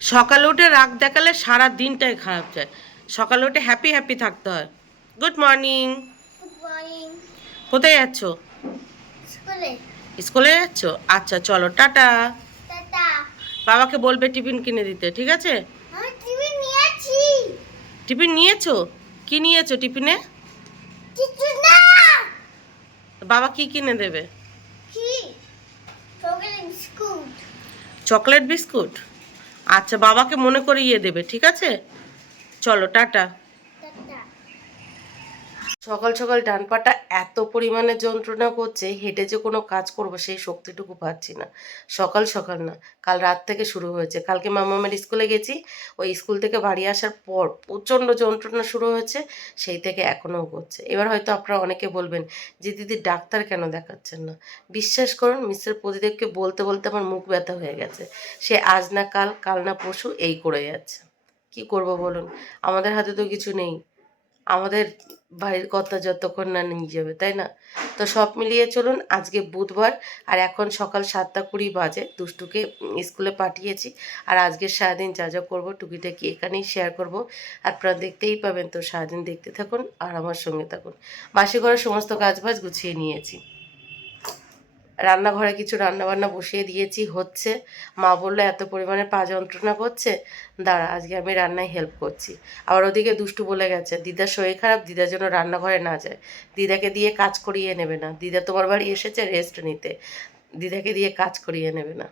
সকালে উঠে রাগ দেখালে সারা দিনটাই খারাপ যায়। সকালে উঠে হ্যাপি হ্যাপি থাকতে হয়। Good morning. Good morning. কোথায় যাচ্ছ? স্কুলে। স্কুলে যাচ্ছ? আচ্ছা চলো টাটা। টাটা। বাবাকে বলবে টিফিন কিনে দিতে, ঠিক আছে? আমি টিফিন নিয়েছি। টিফিন নিয়েছো? কি নিয়েছো টিফিনে? কিছু না। বাবা কি কিনে দেবে? কি? Chocolate biscuit. Chocolate biscuit? আচ্ছা বাবাকে মনে করিয়ে দেবে, ঠিক আছে? চলো টাটা। টাটা। সকাল সকাল ডান পাটা এত পরিমাণে যন্ত্রণা করছে, হেঁটে যে কোনো কাজ করবো সেই শক্তিটুকু পাচ্ছি না। সকাল সকাল না, কাল রাত থেকে শুরু হয়েছে। কালকে মামামের স্কুলে গেছি, ওই স্কুল থেকে বাড়ি আসার পর প্রচণ্ড যন্ত্রণা শুরু হয়েছে, সেই থেকে এখনও করছে। এবার হয়তো আপনারা অনেকে বলবেন যে দিদি ডাক্তার কেন দেখাচ্ছেন না? বিশ্বাস করুন মিস্টার প্রদীপকে বলতে বলতে আমার মুখ ব্যথা হয়ে গেছে। সে আজ না কাল, কাল না পরশু এই করে যাচ্ছে। কি করব বলুন, আমাদের হাতে তো কিছু নেই। আমাদের বাড়ির কর্তা যতক্ষণ না নিয়ে যাবে, তাই না? তো সব মিলিয়ে চলুন, আজকে বুধবার আর এখন সকাল 7:20 বাজে। দুষ্টুকে স্কুলে পাঠিয়েছি। আর আজকের সারাদিন যা যা করবো টুকিটাকি এখানেই শেয়ার করব। আপনারা দেখতেই পাবেন, তো সারাদিন দেখতে থাকুন আর আমার সঙ্গে থাকুন। বাসি ঘরের সমস্ত কাজবাজ গুছিয়ে নিয়েছি, রান্নাঘরে কিছু রান্নাবান্না বসিয়ে দিয়েছি, হচ্ছে। মা বললো এত পরিমাণে পা যন্ত্রণা করছে, দাঁড়া আজকে আমি রান্নায় হেল্প করছি। আবার ওদিকে দুষ্টু বলে গেছে দিদার শরীর খারাপ, দিদার জন্য রান্নাঘরে না যায়, দিদাকে দিয়ে কাজ করিয়ে নেবে না। দিদা তোমার বাড়ি এসেছে রেস্ট নিতে, দিদাকে দিয়ে কাজ করিয়ে নেবে না।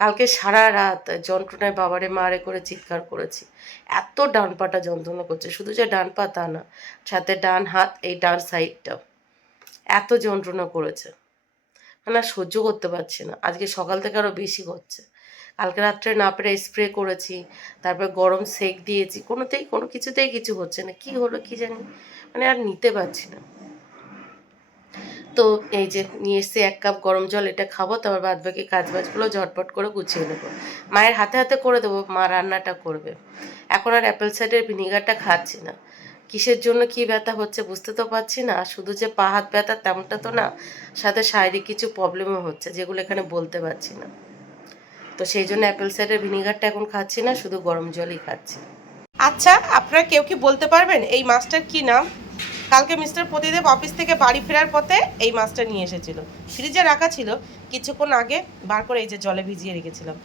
কালকে সারা রাত যন্ত্রণায় বাবারে মারে করে চিৎকার করেছি। এত ডান পাটা যন্ত্রণা করছে, শুধু যে ডান পা তা না, সাথে ডান হাত, এই ডান সাইডটাও এত যন্ত্রণা করেছে, মানে আর সহ্য করতে পারছি না। আজকে সকাল থেকে আরও বেশি করছে। কালকে রাত্রে না পেরে স্প্রে করেছি, তারপর গরম সেক দিয়েছি, কোনো কিছুতেই কিছু হচ্ছে না। কি হলো কি জানি, মানে আর নিতে পারছি না। তো এই যে নিয়ে এসছি 1 কাপ গরম জল, এটা খাবো, তারপর বাদ বাকি কাজবাজগুলো ঝটপট করে গুছিয়ে নেবো। মায়ের হাতে হাতে করে দেবো, মা রান্নাটা করবে। এখন আর অ্যাপেল সাইডার ভিনিগারটা খাচ্ছি না। কিসের জন্য কি ব্যথা হচ্ছে বুঝতে তো পারছি না। আর শুধু যে পা হাত ব্যথা তেমনটা তো না, সাথে শারীরিক কিছু প্রবলেমও হচ্ছে যেগুলো এখানে বলতে পারছি না। তো সেই জন্য অ্যাপেল সাইডার ভিনিগারটা এখন খাচ্ছি না, শুধু গরম জলই খাচ্ছি। আচ্ছা আপনারা কেউ কি বলতে পারবেন এই মাছটার কি নাম? কালকে মিস্টার প্রদীপ অফিস থেকে বাড়ি ফেরার পথে এই মাছটা নিয়ে এসেছিল, ফ্রিজে রাখা ছিল, কিছুক্ষণ আগে বার করে এই যে জলে ভিজিয়ে রেখেছিলাম।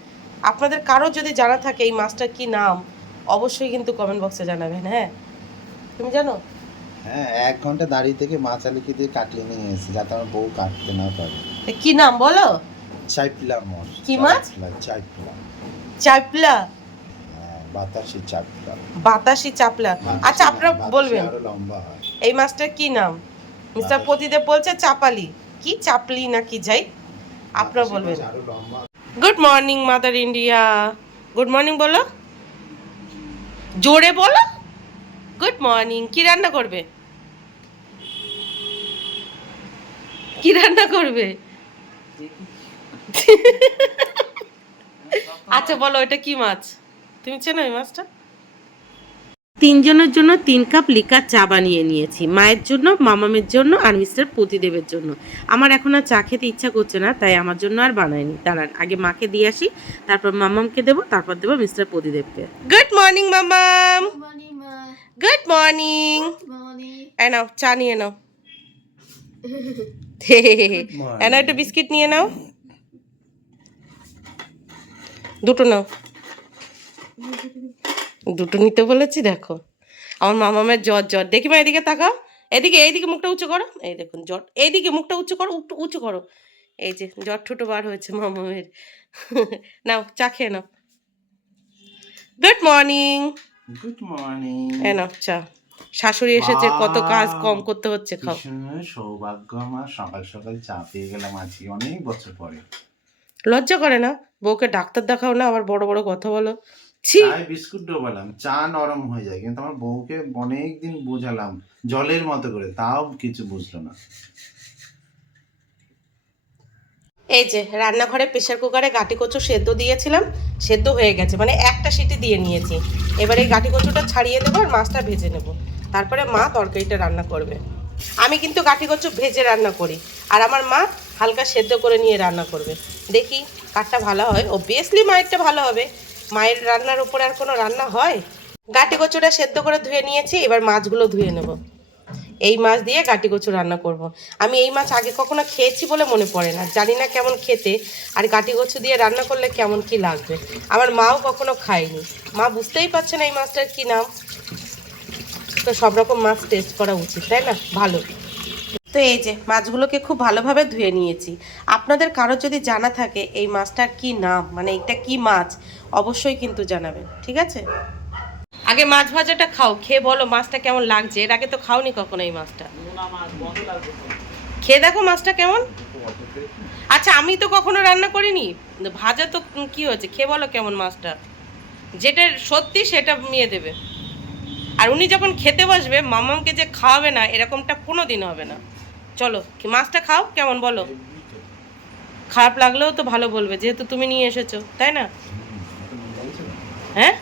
আপনাদের কারো যদি জানা থাকে এই মাছটার কি নাম, অবশ্যই কিন্তু কমেন্ট বক্সে জানাবেন। হ্যাঁ তুমি জানো? হ্যাঁ, 1 ঘন্টা দাঁড়িয়ে থেকে মাছ আলুকে দিয়ে কাটিয়ে নিয়ে এসেছি যাতে আমার বউ কাটতে না পারে। কি নাম বলো? চাইপলা মাছ। কি মাছ? চাইপলা। চাপলা? হ্যাঁ, বাতাসি চাইপলা। বাতাসি চাপলা। আচ্ছা আপনারা বলবেন আরো লম্বা হয়। এই মাছটার কি নাম? মিস্টার প্রদীপ বলছে চাপালি, কি চাপলি না কি যাই, আপনারা বলবেন। আরো লম্বা। Good morning mother India, good morning বলো, জোরে বলো। Good morning. কি রান্না করবে? কি রান্না করবে? আচ্ছা বলো এটা কি মাছ, তুমি চেনো এই মাছটা? 3 জনের জন্য 3 কাপ লিকার চা বানিয়ে নিয়েছি, মায়ের জন্য, মামামের জন্য আর মিস্টার প্রতিদেবের জন্য। আমার এখন আর চা খেতে ইচ্ছা করছে না, তাই আমার জন্য আর বানাইনি। দাঁড়ান আগে মাকে দিয়ে আসি, তারপর মামামকে দেবো, তারপর দেবো মিস্টার প্রতিদেবকে। গুড মর্নিং মামাম। মর্নিং মা। Good morning. মর্নিং। এই নাও চা নিয়ে নাও। এনা একটু বিস্কিট নিয়ে নাও, দুটো নাও। দুটো নিতে বলেছি, দেখো আমার মামামের জ্বর জ্বর। দেখি মা এদিকে তাকাও, এদিকে এইদিকে মুখটা উঁচু করো, এই দেখুন জ্বর, এইদিকে মুখটা উঁচু করো, উঁচু করো। এই যে জ্বর ঠুটো বার হয়েছে মামামের। নাও চা খেয়ে নাও। Good morning. Good morning. এ নাও চা। শাশুড়ি এসেছে, কত কাজ কম করতে হচ্ছে, খাও। সৌভাগ্য আমার, সকাল সকাল চা পেয়ে গেলাম আজকে অনেক বছর পরে। লজ্জা করে না? বউকে ডাক্তার দেখাও না, আবার বড় বড় কথা বলো। ছি। চায় বিস্কুট ডোবালাম, চা নরম হয়ে যায়, কিন্তু আমার বউকে অনেক দিন বোঝালাম জলের মতো করে, তাও কিছু বুঝলো না। এই যে রান্নাঘরে প্রেশার কুকারে গাটি কচু সেদ্ধ দিয়েছিলাম, সেদ্ধ হয়ে গেছে, মানে একটা সিটি দিয়ে নিয়েছি। এবার এই গাটি কচুটা ছাড়িয়ে দেবো আর মাছটা ভেজে নেব, তারপরে মা তরকারিটা রান্না করবে। আমি কিন্তু গাটি কচু ভেজে রান্না করি, আর আমার মা হালকা সেদ্ধ করে নিয়ে রান্না করবে। দেখি কারটা ভালো হয়, অবভিয়াসলি মায়েরটা ভালো হবে, মায়ের রান্নার উপরে আর কোনো রান্না হয়? গাটি কচুটা সেদ্ধ করে ধুয়ে নিয়েছি, এবার মাছগুলো ধুয়ে নেব। এই মাছ দিয়ে গাটি কচু রান্না করব। আমি এই মাছ আগে কখনো খেয়েছি বলে মনে পড়ে না, জানি না কেমন খেতে, আর গাটি কচু দিয়ে রান্না করলে কেমন কি লাগবে। আমার মাও কখনো খায়নি, মা বুঝতেই পারছে না এই মাছটার কি নাম। তো সব রকম মাছ টেস্ট করা উচিত, তাই না? ভালো। তো এই যে মাছগুলোকে খুব ভালোভাবে ধুয়ে নিয়েছি। আপনাদের কারোর যদি জানা থাকে এই মাছটার কি নাম, মানে এটা কি মাছ, অবশ্যই কিন্তু জানাবেন, ঠিক আছে? আগে মাছ ভাজাটা খাও, খেয়ে বলো মাছটা কেমন লাগছে। এর আগে তো খাওনি কখনো এই মাছটা, খেয়ে দেখো মাছটা কেমন। আচ্ছা, আমি তো কখনো রান্না করিনি, ভাজা তো কি হয়েছে, খেয়ে বলো কেমন মাছটা। যেটা সত্যি সেটা নিয়ে দেবে। আর উনি যখন খেতে বসবে মামামকে যে খাওয়াবে না, এরকমটা কোনো দিন হবে না। চলো মাছটা খাও, কেমন বলো। খারাপ লাগলেও তো ভালো বলবে, যেহেতু তুমি নিয়ে এসেছো, তাই না? হ্যাঁ,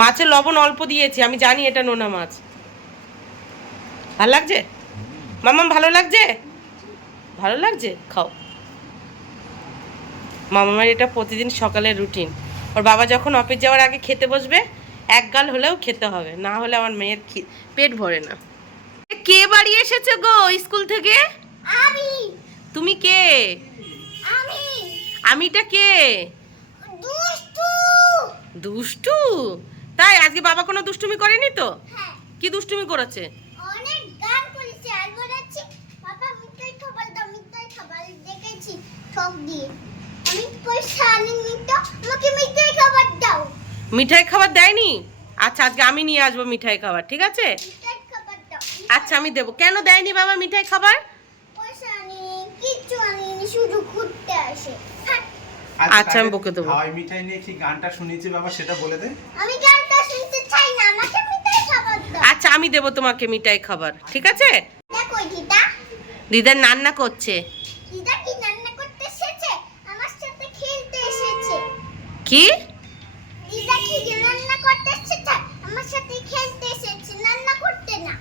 মাছে লবণ অল্প দিয়েছি, আমি জানি এটা নোনা মাছ। ভালো লাগছে মামাম? ভালো লাগছে? ভালো লাগছে, খাও। মামামের এটা প্রতিদিন সকালের রুটিন। ওর বাবা যখন অফিস যাওয়ার আগে খেতে বসবে, এক গাল হলেও খেতে হবে, না হলে আমার মেয়ের পেট ভরে না। কে বাড়ি এসেছে গো স্কুল থেকে? আমি তুমি কে? আমি আমিটা কে? দুষ্টু। দুষ্টু? তাই আজকে বাবা কোনো দুষ্টুমি করেনি তো? হ্যাঁ, কি দুষ্টুমি করেছে? অনেক গান করেছে আর বলেছি বাবা মিঠাই খাবার দাও, মিঠাই খাবার দেখেছি ঠক দিয়ে। আমি পয়সা আনিনি তো, আমাকে মিঠাই খাবার দাও। মিঠাই খাবার দেয়নি? আচ্ছা, আজকে আমি নিয়ে আসবো মিঠাই খাবার, ঠিক আছে? মিঠাই খাবার দাও। আচ্ছা, আমি দেবো। কেন দেয়নি বাবা মিঠাই খাবার? পয়সা আনিনি, কিচ্ছু আনিনি, শুধু ঘুরতে আসে। থাক, আচ্ছা, আমি বকে দেবো। হাওয়াই মিঠাই নিয়ে কি গানটা শুনেছি বাবা, সেটা বলে দে। আমি গানটা শুনতে চাই না, আমাকে মিঠাই খাবার দাও। আচ্ছা, আমি দেবো তোমাকে মিঠাই খাবার, ঠিক আছে? দেখো দিদা, দিদার রান্না করছে। দিদা কি রান্না করতে এসেছে? আমার সাথে খেলতে এসেছে। কি? দিদা কি রান্না করতে এসেছে? আমার সাথে খেলতে এসেছে, রান্না করতে না।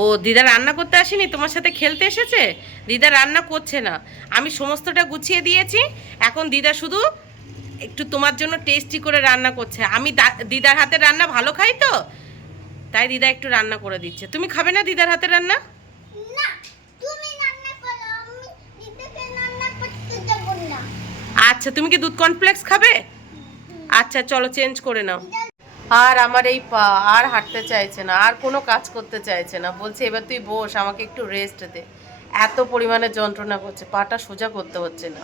ও, দিদা রান্না করতে আসেনি, তোমার সাথে খেলতে এসেছে। দিদা রান্না করছে না, আমি সমস্তটা গুছিয়ে দিয়েছি। এখন দিদা শুধু একটু তোমার জন্য টেস্টি করে রান্না করছে। আমি দিদার হাতের রান্না ভালো খাই তো, তাই দিদা একটু রান্না করে দিচ্ছে। তুমি খাবে না দিদার হাতের রান্না? না, তুমি রান্না করো, আমি দিদাকে রান্না করতে দেব না। আচ্ছা, তুমি কি দুধ কর্নফ্লেক্স খাবে? আচ্ছা, চলো চেঞ্জ করে নাও। দিদা, আর আমার এই পা আর হাঁটতে চাইছে না, আর কোনো কাজ করতে চাইছে না, বলছে এবার তুই বস, আমাকে একটু রেস্ট দে। এত পরিমাণে যন্ত্রণা করছে, পাটা সোজা করতে হচ্ছে না,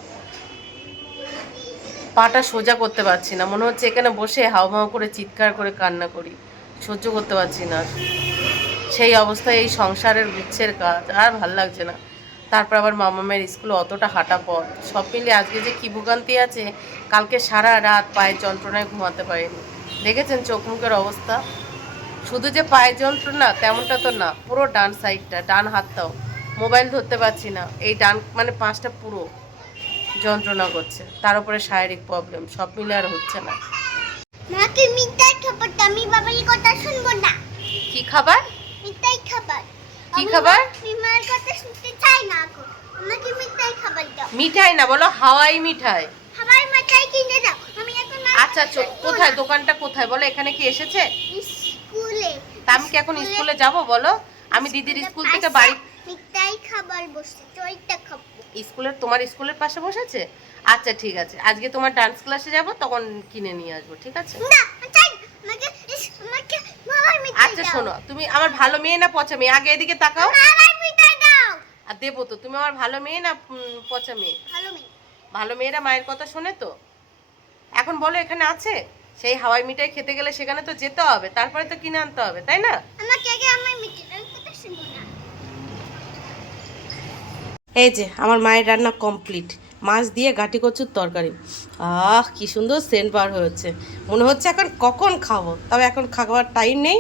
পাটা সোজা করতে পারছি না, মনে হচ্ছে এখানে বসে হাউমাউ করে চিৎকার করে কান্না করি, সহ্য করতে পারছি না। সেই অবস্থায় এই সংসারের গুচ্ছের কাজ আর ভাল লাগছে না। তারপর আবার মামামের স্কুলে অতটা হাঁটা পথ, সব মিলিয়ে আজকে যে কী ভোগান্তি আছে। কালকে সারা রাত পায়ের যন্ত্রণায় ঘুমাতে পারিনি, দেখেছেন চোখ মুখের অবস্থা। শুধু যে পায়ের যন্ত্রণা তেমনটা তো না, পুরো ডান সাইডটা, ডান হাতটাও মোবাইল ধরতে পারছি না, এই ডান মানে পাঁচটা পুরো যন্ত্রণা করছে, তার উপরে শারীরিক প্রবলেম, সব মিলে আর হচ্ছে না। আমাকে মিঠাই খাবার দাও, আমি বাবার কথা শুনবো না। কি খাবার? মিঠাই খাবার। কি খাবার? আমি মার কথা শুনতে চাই না এখন, আমাকে মিঠাই খাবার দাও। মিঠাই না, বলো হাওয়াই মিঠাই। খাবার মিঠাই কিনে দাও, আমি এখন আর আচ্ছা, কোথায় দোকানটা, কোথায় বলো? এখানে কি এসেছে? স্কুলে। তা আমি কি এখন স্কুলে যাব বলো? আমি দিদির স্কুল থেকে বাড়ি, মিঠাই খাবার বসে চইটা খাবো। স্কুলের, তোমার স্কুলের পাশে বসেছে? আচ্ছা ঠিক আছে, আজকে তোমার ডান্স ক্লাসে যাব, তখন কিনে নিয়ে আসবো, ঠিক আছে? না, চাই আমাকে আমাকে মামার মিঠাই আচ্ছা দাও। শোনো, তুমি আমার ভালো মেয়ে না পচা মেয়ে, আগে এদিকে তাকাও। মামার মিঠাই দাও। আর দেবো তো, তুমি আমার ভালো মেয়ে না পচা মেয়ে? ভালো মেয়ে। ভালো মেয়েরা মায়ের কথা শোনে তো। এখন বলো এখানে আছে? সেই হাওয়াই মিঠাই খেতে গেলে সেখানে তো যেতে হবে, তারপরে তো কিনে আনতে হবে, তাই না? আমাকে আগে আমার মিঠাই কথা শুনবো না। এই যে আমার মায়ের রান্না কমপ্লিট, মাছ দিয়ে গাটি কচুর তরকারি। কি সুন্দর সেন্ট বার হয়েছে, মনে হচ্ছে এখন কখন খাবো, তবে এখন খাওয়ার টাইম নেই।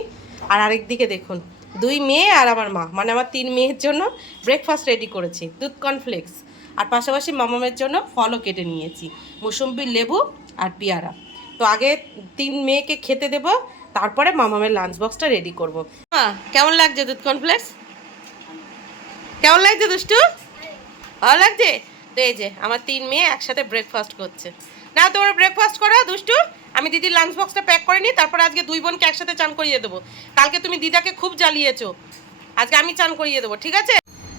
আর আরেক দিকে দেখুন, দুই মেয়ে আর আমার মা, মানে আমার 3 মেয়ের জন্য ব্রেকফাস্ট রেডি করেছি, দুধ কর্নফ্লেক্স, আর পাশাপাশি মামামের জন্য ফলও কেটে নিয়েছি, মুসম্বি, লেবু আর পেয়ারা। তো আগে 3 মেয়েকে খেতে দেব, তারপরে মামামের লাঞ্চ বক্সটা রেডি করবো। কেমন লাগছে দুধ কর্নফ্লেক্স? কেমন লাগছে দুষ্টু? ভালো লাগছে? তো এই যে আমার 3 মেয়ে একসাথে ব্রেকফাস্ট করছে, না তোমরা ব্রেকফাস্ট করো দুষ্টু, আমি দিদির লাঞ্চ বক্সটা প্যাক করে নিই, তারপর আজকে দুই বোনকে একসাথে চান করিয়ে দেবো। কালকে তুমি দিদাকে খুব জ্বালিয়েছো, আজকে আমি চান করিয়ে দেবো, ঠিক আছে?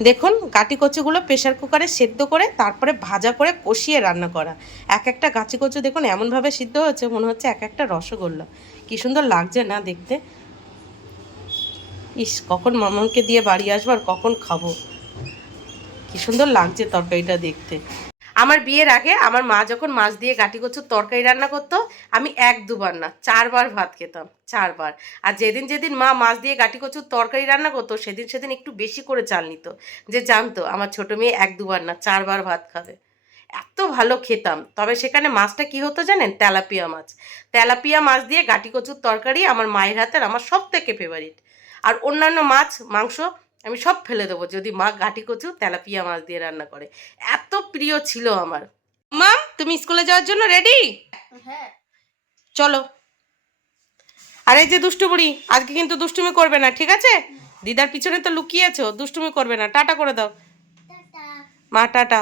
দেখুন গাটি কচুগুলো প্রেশার কুকারে সেদ্ধ করে তারপরে ভাজা করে কষিয়ে রান্না করা। এক একটা গাছি কচু দেখুন এমনভাবে সিদ্ধ হয়েছে মনে হচ্ছে এক একটা রসগোল্লা। কি সুন্দর লাগছে না দেখতে। ইস, কখন মামাকে দিয়ে বাড়ি আসবো আর কখন খাবো। কি সুন্দর লাগছে তরকারিটা দেখতে। আমার বিয়ের আগে আমার মা যখন মাছ দিয়ে গাটি কচুর তরকারি রান্না করতো, আমি 1-2 বার না 4 বার ভাত খেতাম, 4 বার। আর যেদিন যেদিন মা মাছ দিয়ে গাটি কচুর তরকারি রান্না করতো সেদিন সেদিন একটু বেশি করে চাল নিত, যে জানতো আমার ছোট মেয়ে 1-2 বার না 4 বার ভাত খাবে। এত ভালো খেতাম। তবে সেখানে মাছটা কি হতো জানেন? তেলাপিয়া মাছ। তেলাপিয়া মাছ দিয়ে গাটি কচুর তরকারি আমার মায়ের হাতের আমার সব থেকে ফেভারিট। আর অন্যান্য মাছ মাংস আমি সব ফেলে দেবো যদি মা গাটি কচু তেলাপিয়া মাছ দিয়ে রান্না করে। এত প্রিয় ছিল আমার। মা তুমি স্কুলে যাওয়ার জন্য রেডি? হ্যাঁ। চলো। আর এই যে দুষ্টু বুড়ি, আজকে কিন্তু দুষ্টুমি করবে না, ঠিক আছে? দিদার পিছনে তো লুকিয়েছো, দুষ্টুমি করবে না। টাটা করে দাও। টাটা। মা টাটা।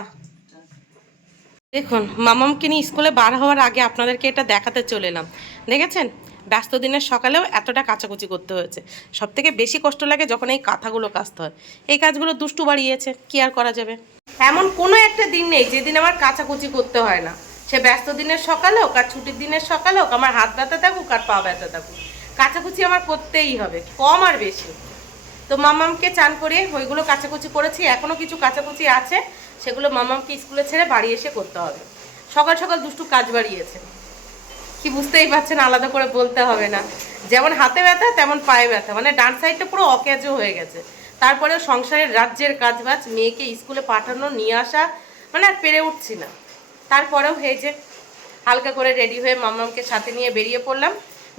দেখুন মামামকে নিয়ে স্কুলে বার হওয়ার আগে আপনাদেরকে এটা দেখাতে চলে এলাম। দেখেছেন ব্যস্ত দিনের সকালেও এতটা কাচাকুচি করতে হয়েছে। সব থেকে বেশি কষ্ট লাগে যখন এই কাঁথাগুলো কাচতে হয়। এই কাজগুলো দুষ্টু বাড়িয়েছে, কি আর করা যাবে। এমন কোনো একটা দিন নেই যেদিন আমার কাচাকুচি করতে হয় না। সে ব্যস্ত দিনের সকালে হোক আর ছুটির দিনের সকালে হোক, আমার হাত ব্যথা থাকুক আর পা ব্যথা থাকুক, কাচাকুচি আমার করতেই হবে, কম আর বেশি। তো মামামকে চান করিয়ে ওইগুলো কাচাকুচি করেছি, এখনও কিছু কাচাকুচি আছে, সেগুলো মামামকে স্কুলে ছেড়ে বাড়ি এসে করতে হবে। সকাল সকাল দুষ্টু কাজ বাড়িয়েছে, কি বুঝতেই পারছেন, আলাদা করে বলতে হবে না। যেমন হাতে ব্যথা তেমন পায়ে ব্যথা, মানে ডান সাইডটা পুরো অকেজো হয়ে গেছে। তারপরেও সংসারের রাজ্যের কাজবাজ, মেয়েকে স্কুলে পাঠানো নিয়ে আসা, মানে আর পেরে উঠছি না। তারপরেও হয়েছে হালকা করে রেডি হয়ে মামামকে সাথে নিয়ে বেরিয়ে পড়লাম।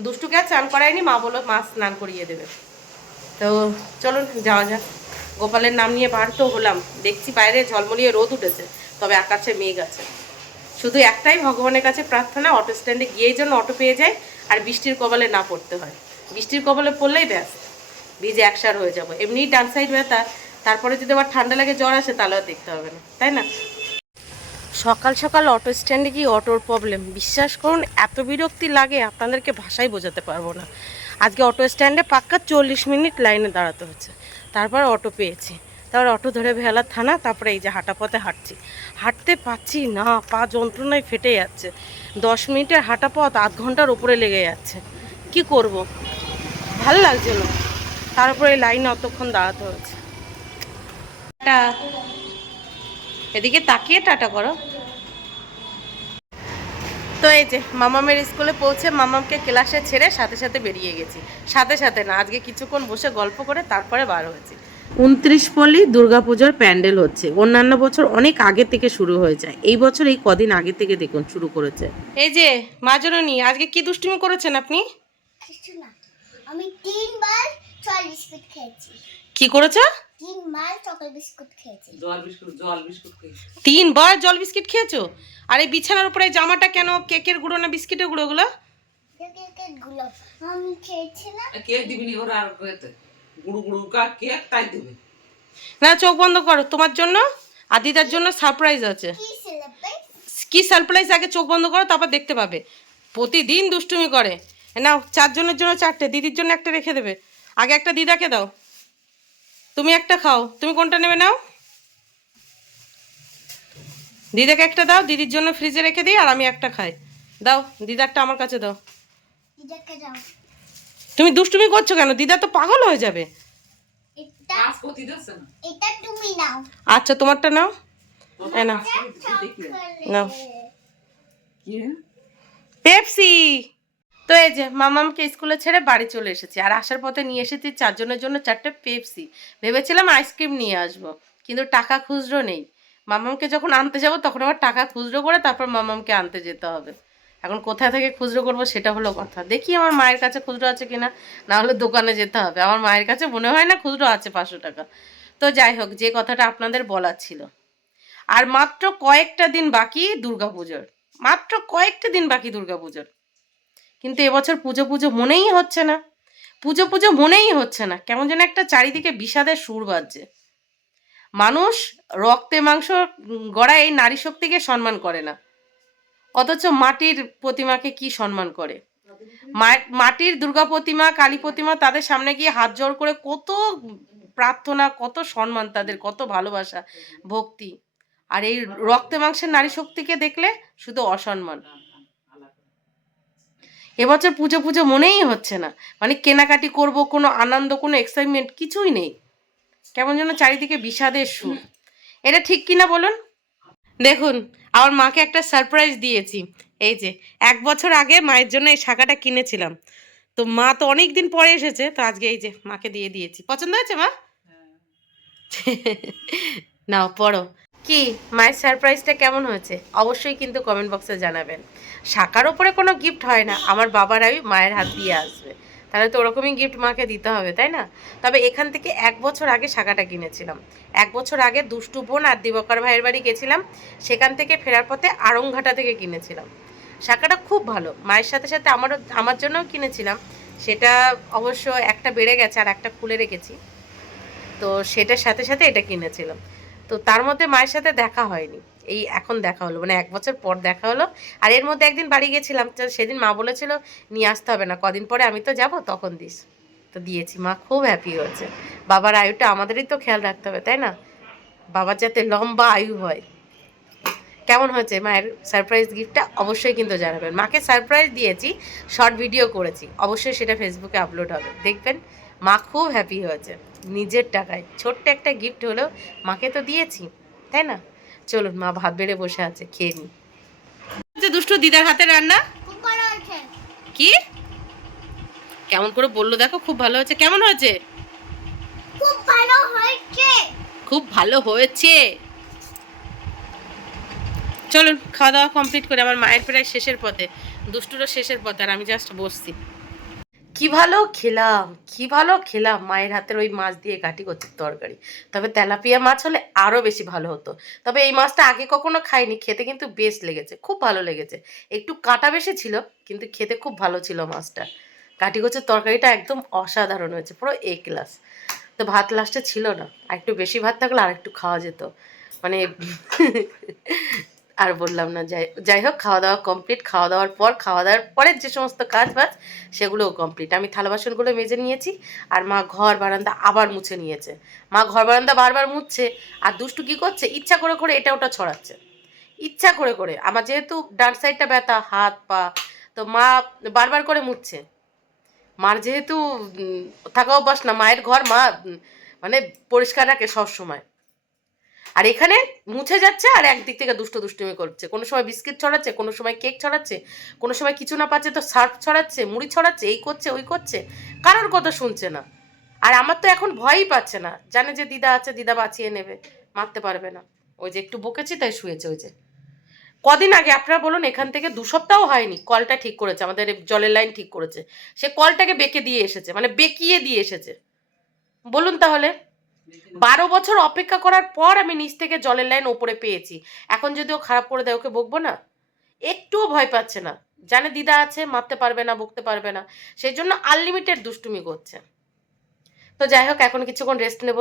দুষ্টুকে আর চান করায়নি, মা বললো মা স্নান করিয়ে দেবে। তো চলুন যাওয়া যাক। গোপালের নাম নিয়ে বার তো হলাম, দেখছি বাইরে ঝলমলিয়ে রোদ উঠেছে, তবে আকাশে মেঘ আছে। শুধু একটাই ভগবানের কাছে প্রার্থনা, অটো স্ট্যান্ডে গিয়েই যেন অটো পেয়ে যায় আর বৃষ্টির কবলে না পড়তে হয়। বৃষ্টির কবলে পড়লেই ব্যাস ভিজে একসার হয়ে যাবো। এমনিই ডান সাইড ব্যথা, তারপরে যদি আবার ঠান্ডা লাগে জ্বর আসে তাহলেও দেখতে হবে না, তাই না? সকাল সকাল অটো স্ট্যান্ডে গিয়ে অটোর প্রবলেম, বিশ্বাস করুন এত বিরক্তি লাগে আপনাদেরকে ভাষায় বোঝাতে পারবো না। আজকে অটো স্ট্যান্ডে পাক্কা 40 মিনিট লাইনে দাঁড়াতে হচ্ছে, তারপর অটো পেয়েছি। তারপর অটো ধরে ভেলা থানা, তারপরে এই যে হাঁটা পথে হাঁটছি, হাঁটতে পারছি না, পা যন্ত্রণায় ফেটে যাচ্ছে। 10 মিনিটের হাঁটা পথ আধ ঘন্টার উপরে লেগে যাচ্ছে, কি করব, ভাল লাগছে না। তারপরে লাইনে অতক্ষণ দাঁড়াতে হচ্ছে। টাটা, এদিকে তাকিয়ে টাটা করো। তো এই যে মামামের স্কুলে পৌঁছে মামামকে ক্লাসে ছেড়ে সাথে সাথে বেরিয়ে গেছি। সাথে সাথে না, আজকে কিছুক্ষণ বসে গল্প করে তারপরে বার হয়েছি। 29 পল্লী দুর্গাপুজোর প্যান্ডেল হচ্ছে। অন্যান্য বছর অনেক আগে থেকে শুরু হয়ে যায়, এই বছর এই কদিন আগে থেকে দেখুন শুরু করেছে। এই যে মা জননী, আজকে কি দুষ্টুমি করেছেন আপনি? কিছু না, আমি 3 বার চকলেট বিস্কুট খেয়েছি। কি করেছো? 3 বার চকলেট বিস্কুট খেয়েছি। 3 বার জল বিস্কিট খেয়েছো? আর এই বিছানার উপরে এই জামাটা কেন? কেকের গুঁড়ো না বিস্কিটের গুঁড়ো ওগুলো? কেকের গুলো আমি খেয়েছিলাম। কেক দিবি নি ঘরে আর কইতে গুড়ু গুড়ু কা কেক তাই দিবি না, চোখ বন্ধ করো, তোমার জন্য আর দিদার জন্য সারপ্রাইজ আছে। কি সিলেবাস? কি সারপ্রাইজ? আগে চোখ বন্ধ করো, তারপর দেখতে পাবে। প্রতিদিন দুষ্টুমি করে। নাও, 4 জনের জন্য 4টে, দিদির জন্য একটা রেখে দেবে। আগে একটা দিদাকে দাও, তুমি একটা খাও। তুমি কোনটা নেবে নাও, দিদাকে একটা দাও, দিদির জন্য ফ্রিজে রেখে দিই আর আমি একটা খাই। দাও, দিদারটা আমার কাছে দাও। দিদাকে দাও। তুমি দুষ্টুমি করছো কেন? দিদা তো পাগল হয়ে যাবে। এটা কাজ করতে দিছ না এটা তুমি নাও। আচ্ছা তোমারটা নাও। এই নাও, নাও কি পেপসি। তো এই যে মামামকে স্কুলে ছেড়ে বাড়ি চলে এসেছি, আর আসার পথে নিয়ে এসেছি 4 জনের জন্য 4টে পেপসি। ভেবেছিলাম আইসক্রিম নিয়ে আসবো, কিন্তু টাকা খুচরো নেই। মামামকে যখন আনতে যাব তখন আবার টাকা খুচরো করে তারপর মামামকে আনতে যেতে হবে। এখন কোথায় থেকে খুচরো করবো সেটা হলো কথা। দেখি আমার মায়ের কাছে খুচরো আছে কিনা, না হলে দোকানে যেতে হবে। আমার মায়ের কাছে মনে হয় না খুচরো আছে 500 টাকা। তো যাই হোক, যে কথাটা আপনাদের বলার ছিল, আর মাত্র কয়েকটা দিন বাকি দুর্গাপুজোর, মাত্র কয়েকটা দিন বাকি দুর্গাপুজোর। কিন্তু এবছর পুজো পুজো মনেই হচ্ছে না, পুজো পুজো মনেই হচ্ছে না। কেমন যেন একটা চারিদিকে বিষাদের সুর বাজছে। মানুষ রক্তে মাংস গড়া এই নারী শক্তিকে সম্মান করে না, অথচ মাটির প্রতিমাকে কি সম্মান করে। মাটির দুর্গা প্রতিমা, কালী প্রতিমা, তাদের সামনে গিয়ে হাত জোড় করে কত প্রার্থনা, কত সম্মান তাদের, কত ভালোবাসা, ভক্তি। আর এই রক্তে মাংসের নারী শক্তিকে দেখলে শুধু অসম্মান। এবছর পুজো পুজো মনেই হচ্ছে না, মানে কেনাকাটি করব, কোনো আনন্দ, কোনো এক্সাইটমেন্ট কিছুই নেই। কেমন যেন চারিদিকে বিষাদের সুর। এটা ঠিক কিনা বলুন? দেখুন, আমার মাকে একটা সারপ্রাইজ দিয়েছি। এই যে 1 বছর আগে মায়ের জন্য এই শাখাটা কিনেছিলাম। তো মা তো অনেক দিন পরে এসেছে, তো আজকে এই যে মাকে দিয়ে দিয়েছি। পছন্দ হয়েছে মা? নাও পড়ো। কি মায়ের সারপ্রাইজটা কেমন হয়েছে অবশ্যই কিন্তু কমেন্ট বক্সে জানাবেন। শাখার ওপরে কোনো গিফট হয় না, আমার বাবারাই মায়ের হাত দিয়ে আসবে, তাহলে তো ওরকমই গিফট মাকে দিতে হবে, তাই না? তবে এখান থেকে 1 বছর আগে শাখাটা কিনেছিলাম। 1 বছর আগে দুষ্টু বোন আর দিবকর ভাইয়ের বাড়ি গেছিলাম, সেখান থেকে ফেরার পথে আড়ংঘাটা থেকে কিনেছিলাম। শাখাটা খুব ভালো, মায়ের সাথে সাথে আমার জন্যও কিনেছিলাম। সেটা অবশ্য একটা বেড়ে গেছে আর একটা খুলে রেখেছি, তো সেটার সাথে সাথে এটা কিনেছিলাম। তো তার মধ্যে মায়ের সাথে দেখা হয়নি, এই এখন দেখা হলো, মানে 1 বছর পর দেখা হলো। আর এর মধ্যে একদিন বাড়ি গেছিলাম, তো সেদিন মা বলেছিল নিয়ে আসতে হবে না, কদিন পরে আমি তো যাব তখন দিস। তো দিয়েছি, মা খুব হ্যাপি হয়েছে। বাবার আয়ুটা আমাদেরই তো খেয়াল রাখতে হবে, তাই না? বাবার যাতে লম্বা আয়ু হয়। কেমন হয়েছে মায়ের সারপ্রাইজ গিফটটা অবশ্যই কিন্তু জানাবেন। মাকে সারপ্রাইজ দিয়েছি, শর্ট ভিডিও করেছি, অবশ্যই সেটা ফেসবুকে আপলোড হবে, দেখবেন। মা খুব হ্যাপি হয়েছে, নিজের টাকায় ছোট্ট একটা গিফট হলেও মাকে তো দিয়েছি, তাই না? চলুন, মা ভাত বেড়ে বসে আছে, খেয়ে নি। দুষ্টু দিদার হাতে রান্না খুব ভালো হয়েছে। কি কেমন করে বললো দেখো, খুব ভালো হয়েছে। কেমন হয়েছে? খুব ভালো হয়েছে। খুব ভালো হয়েছে। চলুন খাওয়া দাওয়া কমপ্লিট করে, আমার মায়ের প্রায় শেষের পথে, দুষ্টুরও শেষের পথে, আর আমি জাস্ট বসছি। কি ভালো খেলাম, কি ভালো খেলাম মায়ের হাতের ওই মাছ দিয়ে কাটি কচুর তরকারি। তবে তেলাপিয়া মাছ হলে আরও বেশি ভালো হতো। তবে এই মাছটা আগে কখনো খাইনি, খেতে কিন্তু বেশ লেগেছে, খুব ভালো লেগেছে। একটু কাঁটা বেশি ছিল, কিন্তু খেতে খুব ভালো ছিল মাছটা। কাটি কচুর তরকারিটা একদম অসাধারণ হয়েছে, পুরো এ ক্লাস। তো ভাত লাস্টে ছিল না, আর একটু বেশি ভাত থাকলে আর একটু খাওয়া যেত, মানে আর বললাম না। যাই হোক, খাওয়া দাওয়া কমপ্লিট। খাওয়া দাওয়ার পরে যে সমস্ত কাজ বাজ সেগুলোও কমপ্লিট। আমি থালা বাসনগুলো মেজে নিয়েছি, আর মা ঘর বারান্দা আবার মুছে নিয়েছে। মা ঘর বারান্দা বারবার মুছছে, আর দুষ্টু কি করছে, ইচ্ছা করে করে এটা ওটা ছড়াচ্ছে, ইচ্ছা করে করে। আমার যেহেতু ডান সাইডটা ব্যথা, হাত পা, তো মা বারবার করে মুছছে। মার যেহেতু থাকা অভ্যাস না, মায়ের ঘর মা মানে পরিষ্কার রাখে সব সময়। আর এখানে মুছে যাচ্ছে আর একদিক থেকে দুষ্টুমি করছে, কোনো সময় বিস্কিট ছড়াচ্ছে, কোনো সময় কেক ছড়াচ্ছে, কোনো সময় কিছু না পাচ্ছে তো সার্ফ ছড়াচ্ছে, মুড়ি ছড়াচ্ছে, এই করছে ওই করছে, কারোর কথা শুনছে না। আর আমার তো এখন ভয়ই পাচ্ছে না, জানে যে দিদা আছে, দিদা বাঁচিয়ে নেবে, মারতে পারবে না। ওই যে একটু বকেছি তাই শুয়েছে। ওই যে কদিন আগে, আপনারা বলুন, এখান থেকে 2 সপ্তাহ হয়নি, কলটা ঠিক করেছে, আমাদের জলের লাইন ঠিক করেছে। সে কলটাকে বেঁকে দিয়ে এসেছে, মানে বেঁকিয়ে দিয়ে এসেছে। বলুন তাহলে, 12 বছর অপেক্ষা করার পর আমি নিচ থেকে জলের লাইন ওপরে পেয়েছি। এখন যদি ও খারাপ করে দেয়, ওকে বকবো না? একটুও ভয় পাচ্ছে না, জানে দিদা আছে, মারতে পারবে না, বকতে পারবে না, সেই জন্য আনলিমিটেড দুষ্টুমি করছে। তো যাই হোক, এখন কিছুক্ষণ রেস্ট নেব,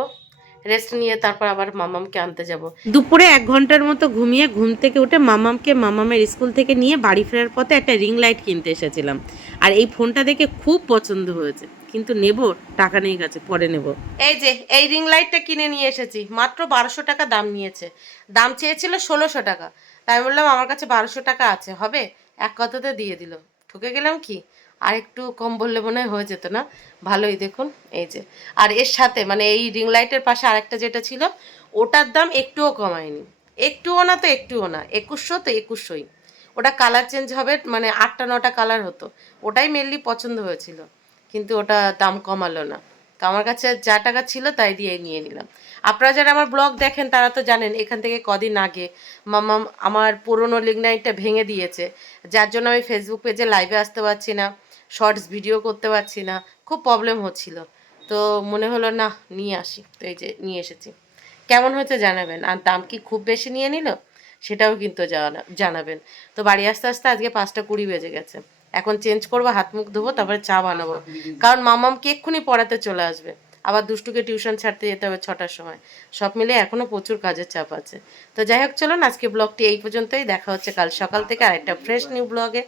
রেস্ট নিয়ে তারপর আবার মামামকে আনতে যাব। দুপুরে 1 ঘন্টার মতো ঘুমিয়ে ঘুম থেকে উঠে মামামের স্কুল থেকে নিয়ে বাড়ি ফেরার পথে একটা রিং লাইট কিনতে এসেছিলাম। আর এই ফোনটা দেখে খুব পছন্দ হয়েছে, কিন্তু নেব, টাকা নেই কাছে, পরে নেব। এই যে এই রিং লাইটটা কিনে নিয়ে এসেছি, মাত্র 1200 টাকা দাম নিয়েছে। দাম চেয়েছিল 1600 টাকা, তাই বললাম আমার কাছে 1200 টাকা আছে, হবে, এক কথাতে দিয়ে দিল। ঠকে গেলাম কি, আর একটু কম বললে মনে হয় হয়ে যেত না। ভালোই, দেখুন এই যে। আর এর সাথে মানে এই রিং লাইটের পাশে আরেকটা যেটা ছিল, ওটার দাম একটুও কমায়নি, একটুও না, তো একটুও না, 2100 তো 2100ই। ওটা কালার চেঞ্জ হবে, মানে 8টা 9টা কালার হতো, ওটাই মেনলি পছন্দ হয়েছিল, কিন্তু ওটা দাম কমালো না। তো আমার কাছে যা টাকা ছিল তাই দিয়ে নিয়ে নিলাম। আপনারা যারা আমার ব্লগ দেখেন তারা তো জানেন, এখান থেকে কদিন আগে মামাম আমার পুরনো লিগনাইটটা ভেঙে দিয়েছে, যার জন্য আমি ফেসবুক পেজে লাইভে আসতে পারছি না, শর্টস ভিডিও করতে পারছি না, খুব প্রবলেম হচ্ছিল। তো মনে হলো না, নিয়ে আসি, তো এই যে নিয়ে এসেছি। কেমন হয়েছে জানাবেন, আর দাম কি খুব বেশি নিয়ে নিল সেটাও কিন্তু জানাবেন। তো বাড়ি আসতে আসতে আজকে 5টা 20 বেজে গেছে। এখন চেঞ্জ করবো, হাত মুখ ধোবো, তারপরে চা বানাবো, কারণ মামামকে এক্ষুনি পড়াতে চলে আসবে। আবার দুষ্টুকে টিউশন ছাড়তে যেতে হবে 6টার সময়। সব মিলে এখনও প্রচুর কাজের চাপ আছে। তো যাই হোক, চলুন আজকে ব্লগটি এই পর্যন্তই। দেখা হচ্ছে কাল সকাল থেকে আরেকটা ফ্রেশ নিউ ব্লগে।